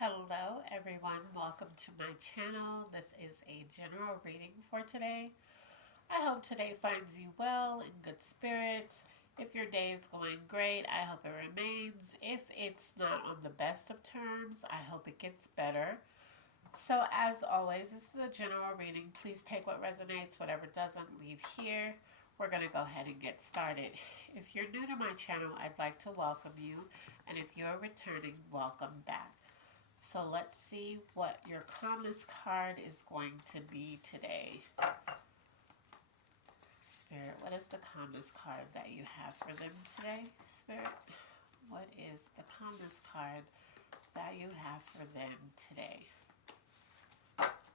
Hello everyone, welcome to my channel. This is a general reading for today. I hope today finds you well in good spirits. If your day is going great, I hope it remains. If it's not on the best of terms, I hope it gets better. So as always, this is a general reading. Please take what resonates, whatever doesn't, leave here. We're going to go ahead and get started. If you're new to my channel, I'd like to welcome you. And if you're returning, welcome back. So let's see what your calmness card is going to be today. Spirit, what is the calmness card that you have for them today? Spirit, what is the calmness card that you have for them today?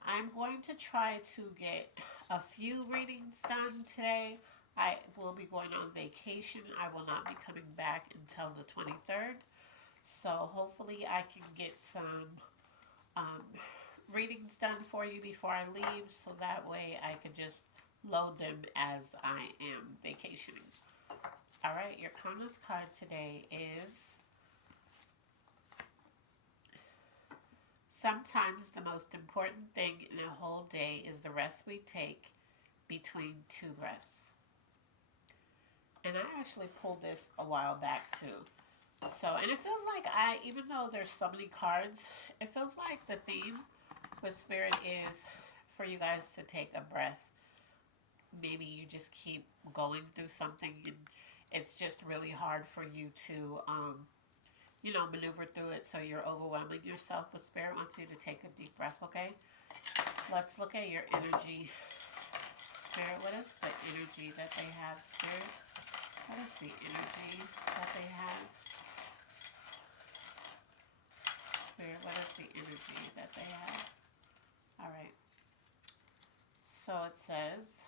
I'm going to try to get a few readings done today. I will be going on vacation. I will not be coming back until the 23rd. So hopefully I can get some readings done for you before I leave, so that way I can just load them as I am vacationing. Alright, your calmness card today is: sometimes the most important thing in a whole day is the rest we take between two breaths. And I actually pulled this a while back too. So, and it feels like even though there's so many cards, it feels like the theme with Spirit is for you guys to take a breath. Maybe you just keep going through something and it's just really hard for you to, maneuver through it, so you're overwhelming yourself. But Spirit wants you to take a deep breath, okay? Let's look at your energy. Spirit, what is the energy that they have, Spirit? What is the energy that they have? Spirit, what is the energy that they have? Alright. So it says,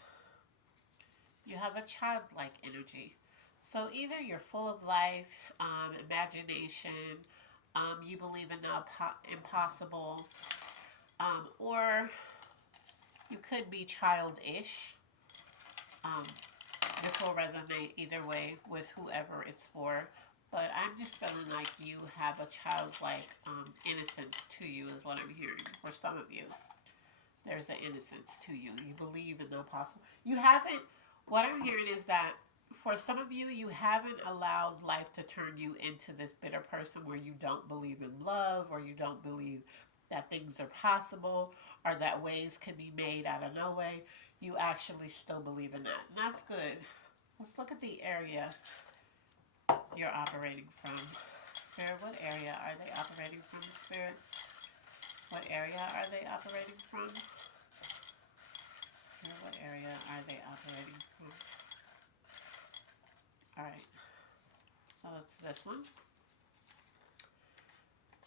you have a childlike energy. So either you're full of life, imagination, you believe in the impossible, or you could be childish. This will resonate either way with whoever it's for. But I'm just feeling like you have a childlike innocence to you is what I'm hearing. For some of you, there's an innocence to you. You believe in the possible. You haven't, what I'm hearing is that for some of you, you haven't allowed life to turn you into this bitter person where you don't believe in love, or you don't believe that things are possible, or that ways can be made out of no way. You actually still believe in that. And that's good. Let's look at the area you're operating from. Spirit, what area are they operating from, Spirit? What area are they operating from? Spirit, what area are they operating from? Alright. So it's this one.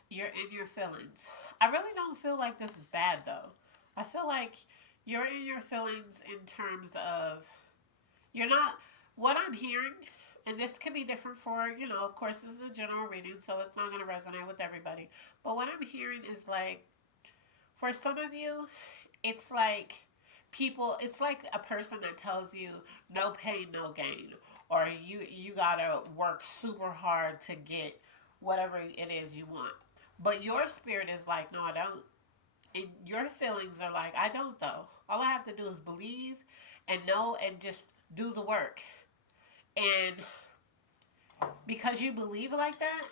You're in your feelings. I really don't feel like this is bad, though. I feel like you're in your feelings in terms of, you're not, what I'm hearing, and this can be different for, of course, this is a general reading, so it's not going to resonate with everybody. But what I'm hearing is like, for some of you, it's like it's like a person that tells you no pain, no gain. Or you gotta work super hard to get whatever it is you want. But your spirit is like, no, I don't. And your feelings are like, I don't though. All I have to do is believe and know and just do the work. And because you believe like that,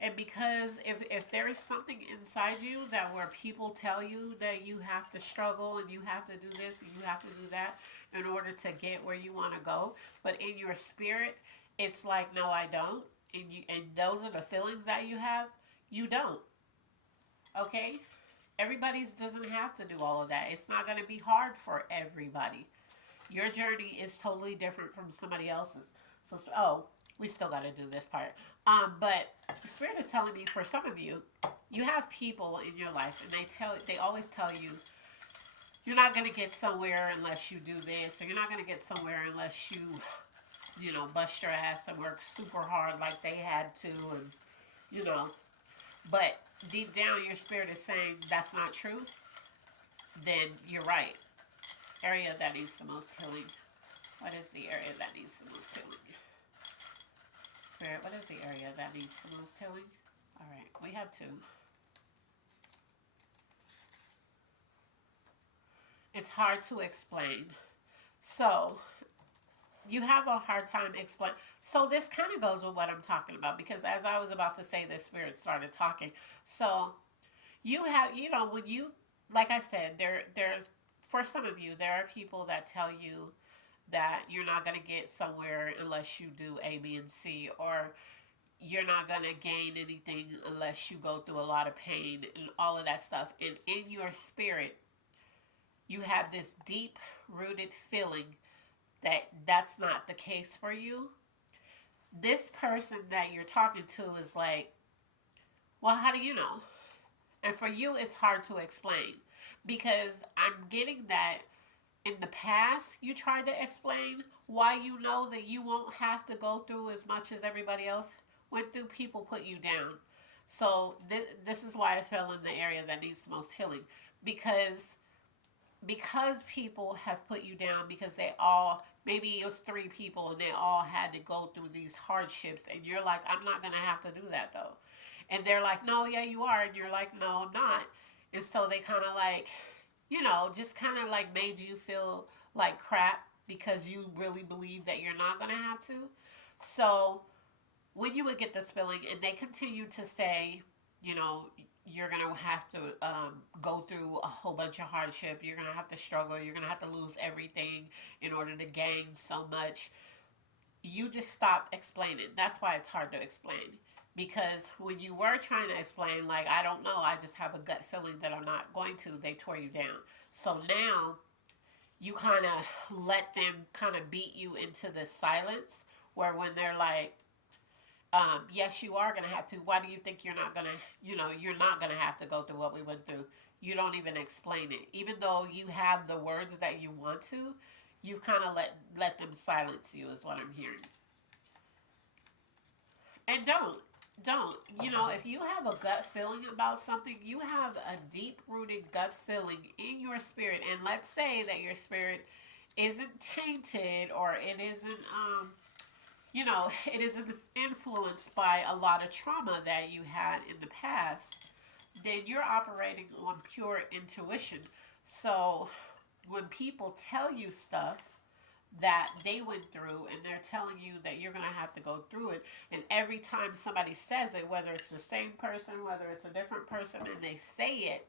and because if there is something inside you that where people tell you that you have to struggle and you have to do this and you have to do that in order to get where you want to go, but in your spirit, it's like, no, I don't. And those are the feelings that you don't. Okay? Everybody's doesn't have to do all of that. It's not going to be hard for everybody. Your journey is totally different from somebody else's. So, we still got to do this part. But Spirit is telling me, for some of you, you have people in your life, and they always tell you, you're not going to get somewhere unless you do this, or you're not going to get somewhere unless you, bust your ass and work super hard like they had to, and, but deep down your spirit is saying that's not true. Then you're right. Area that needs the most healing. What is the area that needs the most healing? Spirit, what is the area that needs the most healing? Alright, we have two. It's hard to explain. So you have a hard time explain. So this kind of goes with what I'm talking about, because as I was about to say this, spirit started talking. So you have, when you, like I said, there's, for some of you, there are people that tell you that you're not going to get somewhere unless you do A, B, and C, or you're not going to gain anything unless you go through a lot of pain and all of that stuff. And in your spirit, you have this deep rooted feeling that that's not the case for you. This person that you're talking to is like, well, how do you know? And for you, it's hard to explain, because I'm getting that in the past you tried to explain why you know that you won't have to go through as much as everybody else went through. People put you down. So this is why I fell in the area that needs the most healing, because people have put you down, because they all, maybe it was three people and they all had to go through these hardships, and you're like, I'm not going to have to do that though. And they're like, no, yeah, you are. And you're like, no, I'm not. And so they kind of like, just kind of like made you feel like crap, because you really believe that you're not going to have to. So when you would get this feeling and they continue to say, you know, you're going to have to go through a whole bunch of hardship, you're going to have to struggle, you're going to have to lose everything in order to gain so much, you just stop explaining. That's why it's hard to explain. Because when you were trying to explain, like, I don't know, I just have a gut feeling that I'm not going to, they tore you down. So now you kind of let them kind of beat you into this silence, where when they're like, yes, you are going to have to. Why do you think you're not going to, you're not going to have to go through what we went through? You don't even explain it. Even though you have the words that you want to, you kind of let them silence you, is what I'm hearing. And don't, if you have a gut feeling about something, you have a deep rooted gut feeling in your spirit. And let's say that your spirit isn't tainted, or it isn't, it isn't influenced by a lot of trauma that you had in the past, then you're operating on pure intuition. So when people tell you stuff that they went through, and they're telling you that you're going to have to go through it, and every time somebody says it, whether it's the same person, whether it's a different person, and they say it,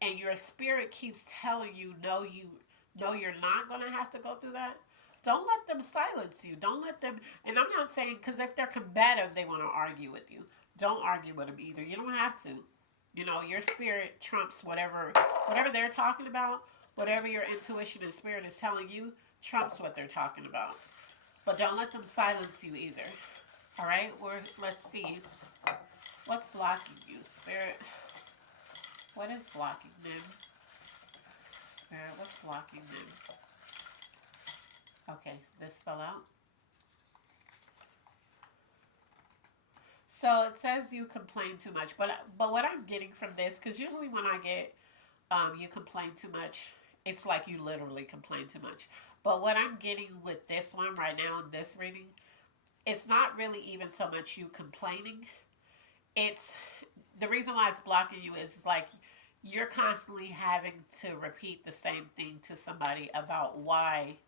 and your spirit keeps telling you, no, you're not going to have to go through that, don't let them silence you. Don't let them, and I'm not saying, because if they're combative, they want to argue with you. Don't argue with them either. You don't have to. Your spirit trumps whatever they're talking about. Whatever your intuition and spirit is telling you trumps what they're talking about. But don't let them silence you either. All right? Let's see. What's blocking you, spirit? What is blocking them? Spirit, what's blocking them? Okay, this fell out. So it says you complain too much, but what I'm getting from this, because usually when I get you complain too much, it's like you literally complain too much. But what I'm getting with this one right now in this reading, it's not really even so much you complaining. It's the reason why it's blocking you is like you're constantly having to repeat the same thing to somebody about why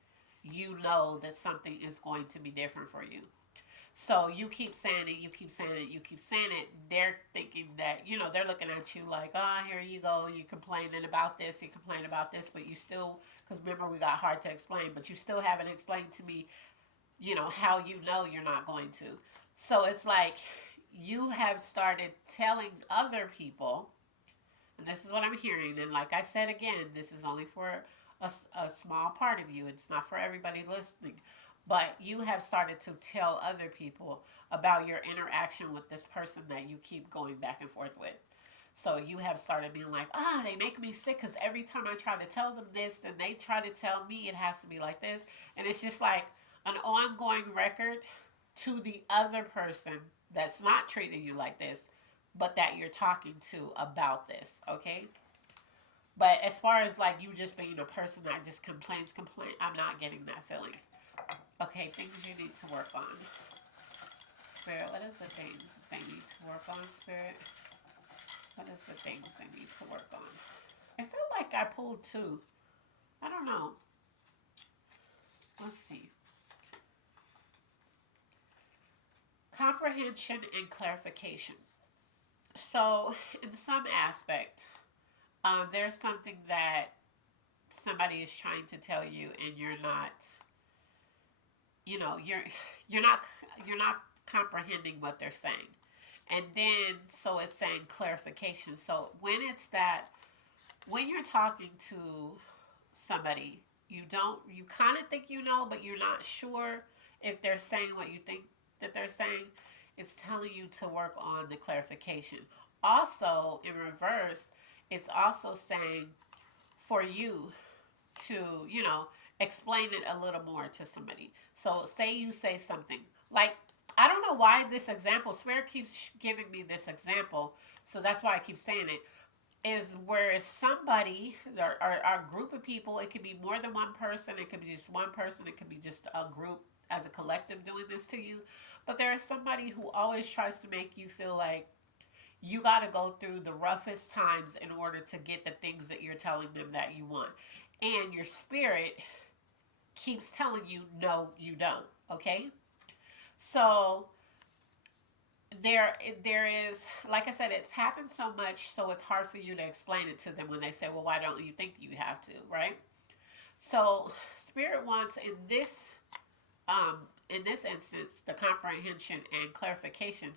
you know that something is going to be different for you. So you keep saying it, you keep saying it, you keep saying it. They're thinking that, they're looking at you like, here you go, you complaining about this, you complain about this, but you still, because remember we got hard to explain, but you still haven't explained to me, how you know you're not going to. So it's like you have started telling other people, and this is what I'm hearing, and like I said again, this is only for a small part of you, it's not for everybody listening. But you have started to tell other people about your interaction with this person that you keep going back and forth with. So you have started being like, they make me sick because every time I try to tell them this, then they try to tell me it has to be like this. And it's just like an ongoing record to the other person that's not treating you like this, but that you're talking to about this, okay? But as far as like you just being a person that just complains, I'm not getting that feeling. Okay, things you need to work on. Spirit, what is the things they need to work on, Spirit? What is the things they need to work on? I feel like I pulled two. I don't know. Let's see. Comprehension and clarification. So, in some aspect, there's something that somebody is trying to tell you, and you're not. You know, you're not you're not comprehending what they're saying, and then so it's saying clarification. So when you're talking to somebody, you kind of think you know, but you're not sure if they're saying what you think that they're saying. It's telling you to work on the clarification. Also, in reverse, it's also saying for you to, you know, explain it a little more to somebody. So, say you say something like, I don't know why this example, Spirit keeps giving me this example, so that's why I keep saying it. Is where is somebody or a group of people, it could be more than one person, it could be just one person, it could be just a group as a collective doing this to you. But there is somebody who always tries to make you feel like you got to go through the roughest times in order to get the things that you're telling them that you want. And your spirit keeps telling you, no, you don't. Okay? So there is, like I said, it's happened so much, so it's hard for you to explain it to them when they say, well, why don't you think you have to, right? So spirit wants in this instance, the comprehension and clarification,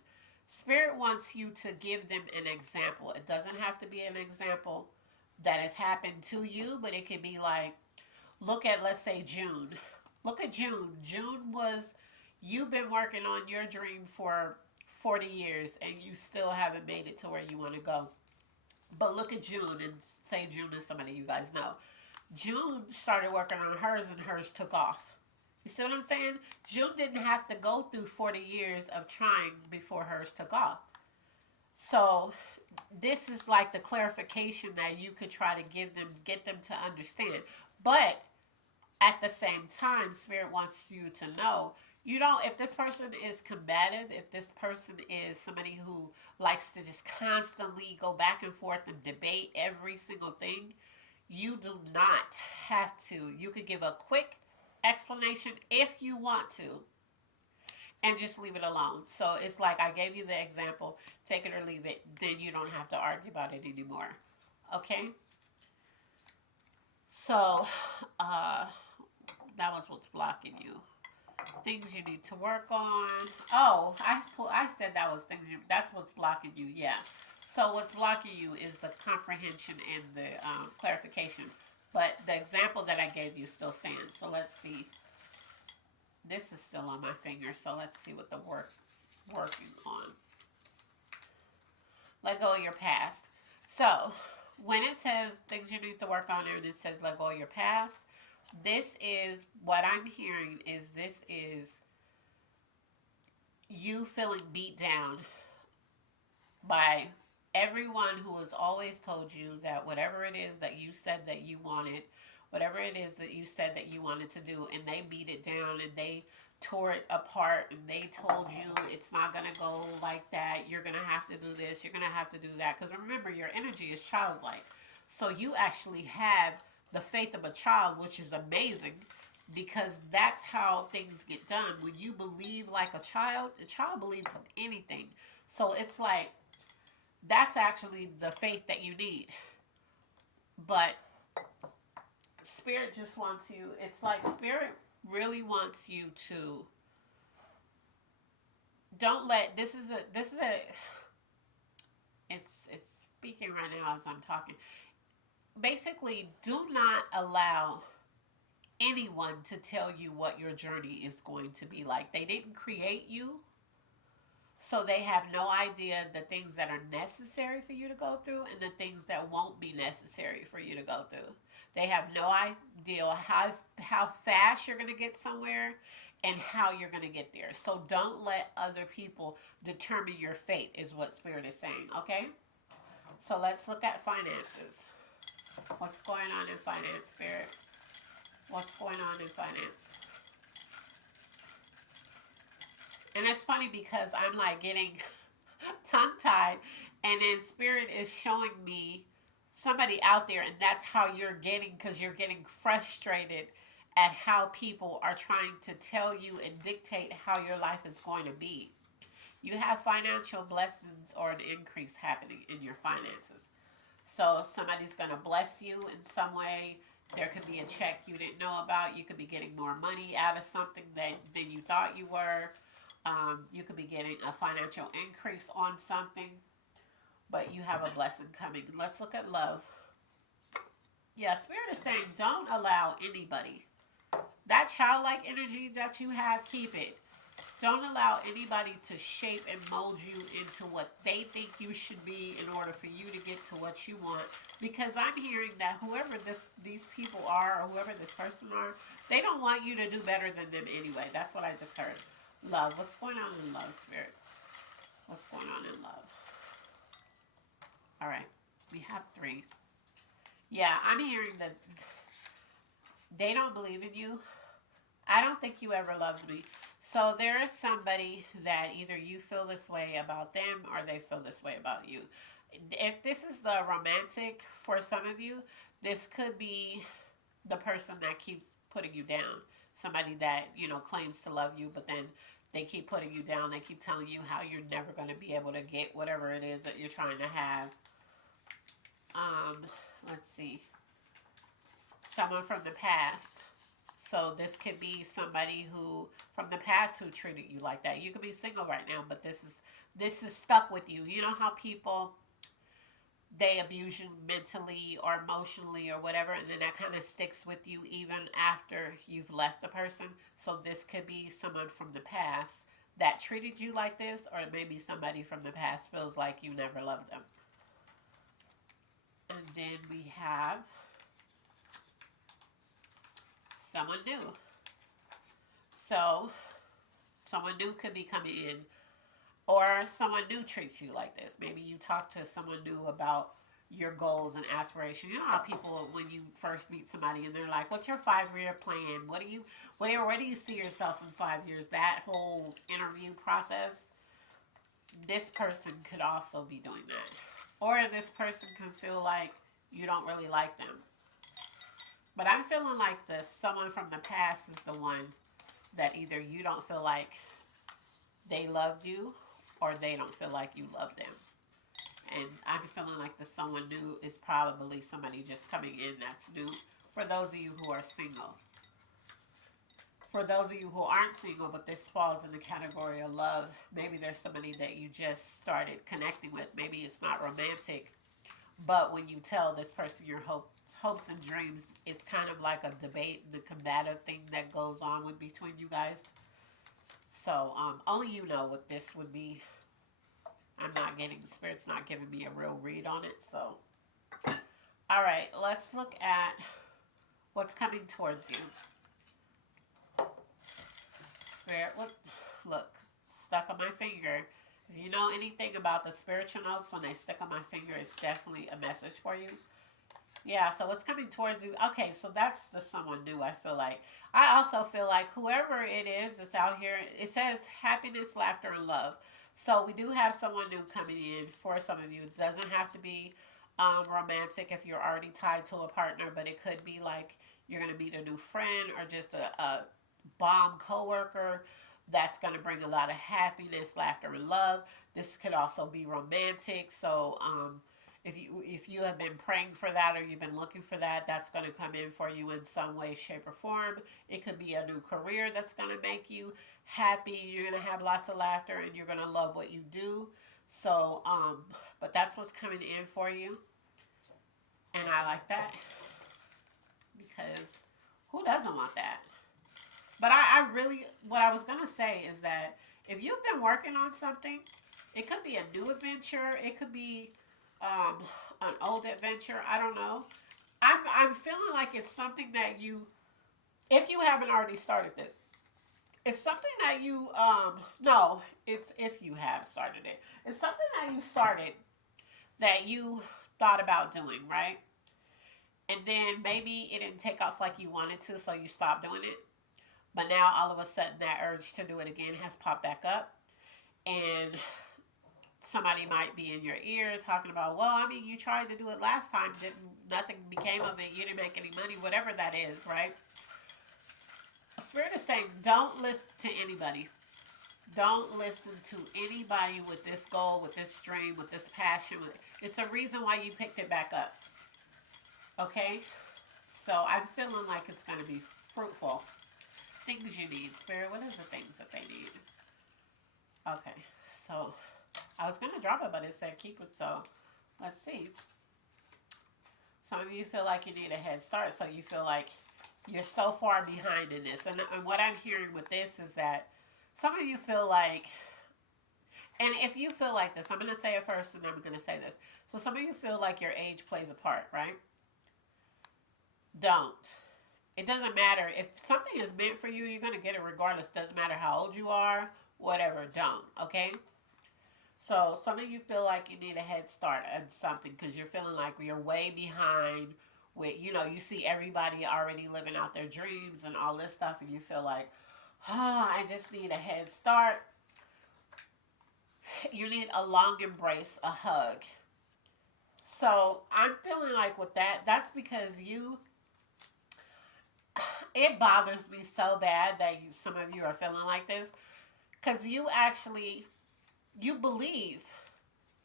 spirit wants you to give them an example. It doesn't have to be an example that has happened to you, but it could be like, look at, let's say, June. Look at June. June was, you've been working on your dream for 40 years and you still haven't made it to where you want to go. But look at June, and say June is somebody you guys know. June started working on hers and hers took off. You see what I'm saying? June didn't have to go through 40 years of trying before hers took off. So this is like the clarification that you could try to give them, get them to understand. But at the same time, Spirit wants you to know, you don't, if this person is combative, if this person is somebody who likes to just constantly go back and forth and debate every single thing, you do not have to. You could give a quick explanation if you want to, and just leave it alone. So it's like I gave you the example, take it or leave it, then you don't have to argue about it anymore. Okay? So, that was what's blocking you. Things you need to work on. Oh, I said that was things you. That's what's blocking you. Yeah. So what's blocking you is the comprehension and the clarification. But the example that I gave you still stands. So let's see. This is still on my finger. So let's see what the working on. Let go of your past. So when it says things you need to work on, and it says let go of your past, this is what I'm hearing is this is you feeling beat down by everyone who has always told you that whatever it is that you said that you wanted, whatever it is that you said that you wanted to do, and they beat it down and they tore it apart and they told you it's not going to go like that, you're going to have to do this, you're going to have to do that. Because remember, your energy is childlike. So you actually have the faith of a child, which is amazing because that's how things get done. When you believe like a child believes in anything. So it's like, that's actually the faith that you need. But Spirit just wants you, it's like Spirit really wants you to, don't let, it's speaking right now as I'm talking. Basically, do not allow anyone to tell you what your journey is going to be like. They didn't create you, so they have no idea the things that are necessary for you to go through and the things that won't be necessary for you to go through. They have no idea how fast you're going to get somewhere and how you're going to get there. So don't let other people determine your fate is what Spirit is saying, okay? So let's look at finances. What's going on in finance, Spirit? What's going on in finance? And it's funny because I'm like getting tongue tied, and then Spirit is showing me somebody out there, and that's how you're getting, because you're getting frustrated at how people are trying to tell you and dictate how your life is going to be. You have financial blessings or an increase happening in your finances. So somebody's going to bless you in some way. There could be a check you didn't know about. You could be getting more money out of something than you thought you were. You could be getting a financial increase on something, but you have a blessing coming. Let's look at love. Yeah, Spirit is saying don't allow anybody, that childlike energy that you have, keep it. Don't allow anybody to shape and mold you into what they think you should be in order for you to get to what you want. Because I'm hearing that whoever these people are, or whoever this person are, they don't want you to do better than them anyway. That's what I just heard. Love. What's going on in love, Spirit? What's going on in love? All right. We have 3. Yeah, I'm hearing that they don't believe in you. I don't think you ever loved me. So there is somebody that either you feel this way about them or they feel this way about you. If this is the romantic for some of you, this could be the person that keeps putting you down. Somebody that, claims to love you, but then they keep putting you down. They keep telling you how you're never going to be able to get whatever it is that you're trying to have. Um, let's see. Someone from the past. So this could be somebody who from the past who treated you like that. You could be single right now, but this is stuck with you. You know how people, they abuse you mentally or emotionally or whatever, and then that kind of sticks with you even after you've left the person. So this could be someone from the past that treated you like this, or maybe somebody from the past feels like you never loved them. And then we have someone new. So someone new could be coming in, or someone new treats you like this. Maybe you talk to someone new about your goals and aspirations. You know how people, when you first meet somebody and they're like, what's your 5-year plan? Where do you see yourself in 5 years? That whole interview process, this person could also be doing that. Or this person can feel like you don't really like them. But I'm feeling like someone from the past is the one that either you don't feel like they loved you, or they don't feel like you love them. And I'm feeling like the someone new is probably somebody just coming in that's new. For those of you who are single. For those of you who aren't single, but this falls in the category of love, maybe there's somebody that you just started connecting with. Maybe it's not romantic, but when you tell this person your hopes and dreams, it's kind of like a debate and a combative thing that goes on with between you guys. So only you know what this would be. I'm not getting, the Spirit's not giving me a real read on it. So, all right, let's look at what's coming towards you. Spirit, look, stuck on my finger. If you know anything about the spiritual notes, when they stick on my finger, it's definitely a message for you. Yeah, so what's coming towards you? Okay, so that's the someone new, I feel like. I also feel like whoever it is that's out here, it says happiness, laughter, and love. So we do have someone new coming in for some of you. It doesn't have to be romantic if you're already tied to a partner, but it could be like you're going to meet a new friend or just a bomb coworker that's going to bring a lot of happiness, laughter, and love. This could also be romantic. So if you have been praying for that or you've been looking for that, that's going to come in for you in some way, shape, or form. It could be a new career that's going to make you happy. You're going to have lots of laughter and you're going to love what you do. So, but that's what's coming in for you. And I like that because who doesn't want that? But I really, what I was going to say is that if you've been working on something, it could be a new adventure. It could be an old adventure. I don't know. I'm feeling like it's something that you, if you haven't already started this, it's something that you, no, it's if you have started it. It's something that you started that you thought about doing, right? And then maybe it didn't take off like you wanted to, so you stopped doing it. But now all of a sudden that urge to do it again has popped back up. And somebody might be in your ear talking about, well, I mean, you tried to do it last time, didn't nothing became of it, you didn't make any money, whatever that is, right? Spirit is saying, don't listen to anybody. Don't listen to anybody with this goal, with this dream, with this passion. It's a reason why you picked it back up. Okay? So I'm feeling like it's going to be fruitful. Things you need. Spirit, what is the things that they need? Okay. So I was going to drop it, but it said keep it. So let's see. Some of you feel like you need a head start. So you feel like you're so far behind in this. And what I'm hearing with this is that some of you feel like, and if you feel like this, I'm going to say it first and then I'm going to say this. So some of you feel like your age plays a part, right? Don't. It doesn't matter. If something is meant for you, you're going to get it regardless. Doesn't matter how old you are, whatever. Don't. Okay? So some of you feel like you need a head start on something because you're feeling like you're way behind with, you see everybody already living out their dreams and all this stuff, and you feel like, I just need a head start. You need a long embrace, a hug. So I'm feeling like with that, that's because it bothers me so bad that some of you are feeling like this. Because you believe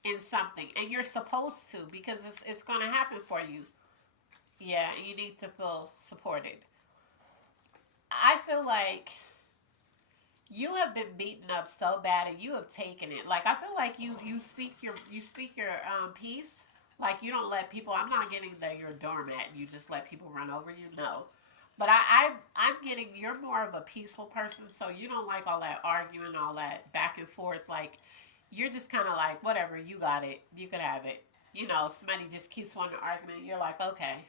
in something and you're supposed to because it's going to happen for you. Yeah, you need to feel supported. I feel like you have been beaten up so bad and you have taken it. Like I feel like you speak your piece. Like you don't let people. I'm not getting that you're a doormat and you just let people run over you. No, but I'm getting you're more of a peaceful person. So you don't like all that arguing, all that back and forth. Like you're just kind of like whatever. You got it. You can have it. Somebody just keeps wanting to argument. You're like okay,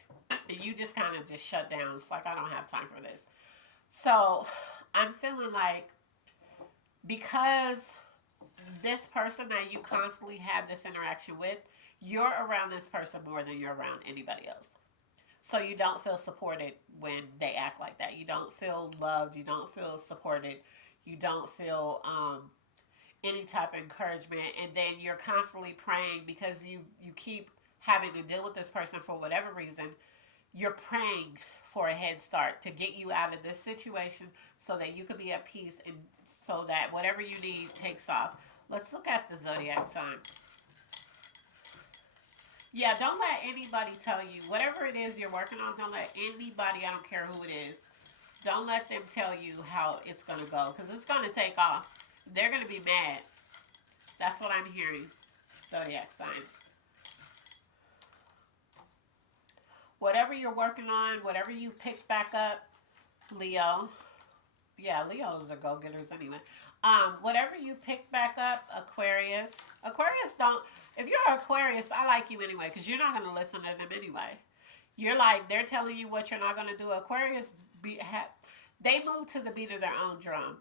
and you just kind of just shut down. It's like I don't have time for this. So I'm feeling like because this person that you constantly have this interaction with, you're around this person more than you're around anybody else. So you don't feel supported when they act like that. You don't feel loved. You don't feel supported. You don't feel any type of encouragement. And then you're constantly praying because you keep having to deal with this person for whatever reason. You're praying for a head start to get you out of this situation so that you could be at peace and so that whatever you need takes off. Let's look at the zodiac sign. Yeah, don't let anybody tell you whatever it is you're working on. Don't let anybody, I don't care who it is, don't let them tell you how it's going to go because it's going to take off. They're going to be mad. That's what I'm hearing. Zodiac signs. Whatever you're working on, whatever you picked back up, Leo. Yeah, Leos are go-getters anyway. Whatever you pick back up, Aquarius. Aquarius don't. If you're Aquarius, I like you anyway because you're not going to listen to them anyway. You're like they're telling you what you're not going to do. Aquarius, they move to the beat of their own drum.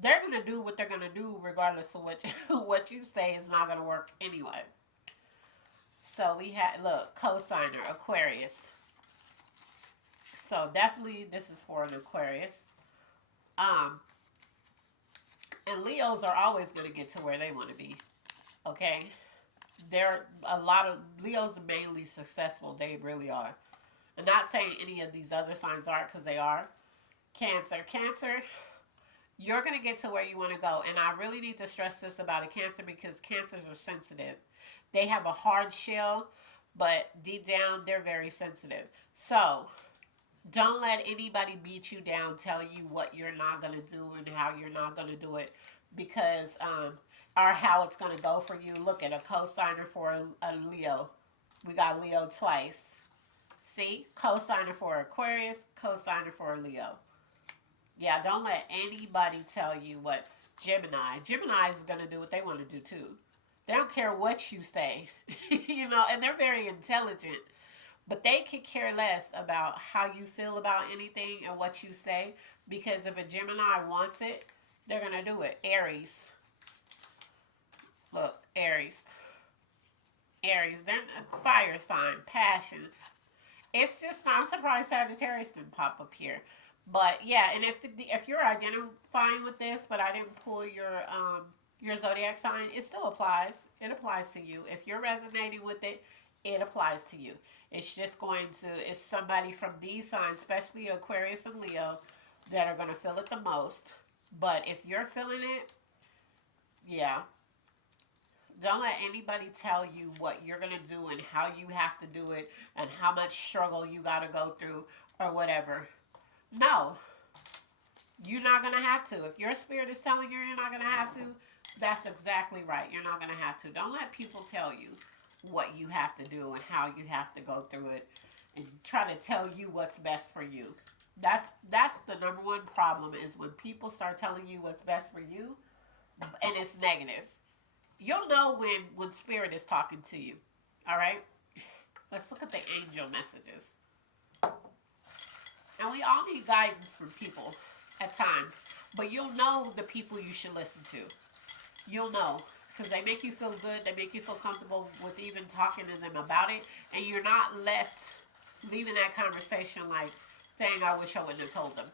They're going to do what they're going to do regardless of what what you say is not going to work anyway. So we had co-signer Aquarius. So definitely this is for an Aquarius. And Leos are always going to get to where they want to be. Okay? There are a lot of Leos are mainly successful. They really are. I'm not saying any of these other signs aren't because they are. Cancer, you're going to get to where you want to go. And I really need to stress this about a Cancer because Cancers are sensitive. They have a hard shell, but deep down, they're very sensitive. So, don't let anybody beat you down, tell you what you're not going to do and how you're not going to do it because, or how it's going to go for you. Look at a co-signer for a Leo. We got Leo twice. See? Co-signer for Aquarius, co-signer for a Leo. Yeah, don't let anybody tell you what Gemini is going to do what they want to do too. They don't care what you say, and they're very intelligent. But they could care less about how you feel about anything and what you say because if a Gemini wants it, they're going to do it. Aries. Look, Aries. They're a fire sign, passion. It's just, I'm surprised Sagittarius didn't pop up here. But yeah, and if you're identifying with this, but I didn't pull your your zodiac sign, it still applies. It applies to you. If you're resonating with it, it applies to you. It's just going to, it's somebody from these signs, especially Aquarius and Leo, that are going to feel it the most. But if you're feeling it, yeah, don't let anybody tell you what you're going to do and how you have to do it and how much struggle you got to go through or whatever. No, you're not going to have to. If your spirit is telling you you're not going to have to, that's exactly right. You're not going to have to. Don't let people tell you what you have to do and how you have to go through it and try to tell you what's best for you. That's the number one problem is when people start telling you what's best for you and it's negative. You'll know when spirit is talking to you. All right? Let's look at the angel messages. And we all need guidance from people at times, but you'll know the people you should listen to. You'll know because they make you feel good. They make you feel comfortable with even talking to them about it, and you're not left leaving that conversation like, "Dang, I wish I wouldn't have told them."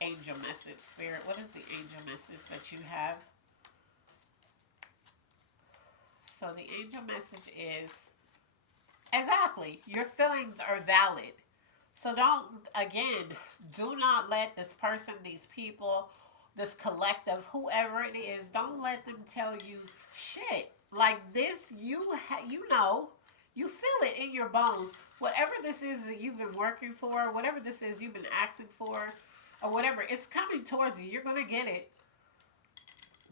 Angel message, spirit. What is the angel message that you have? So the angel message is exactly your feelings are valid. So don't, again, do not let this person, these people, this collective, whoever it is, don't let them tell you shit. Like this, you know, you feel it in your bones. Whatever this is that you've been working for, whatever this is you've been asking for, or whatever, it's coming towards you. You're going to get it.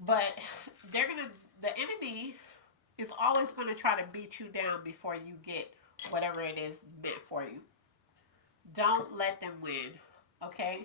But the enemy is always going to try to beat you down before you get whatever it is meant for you. Don't let them win. Okay?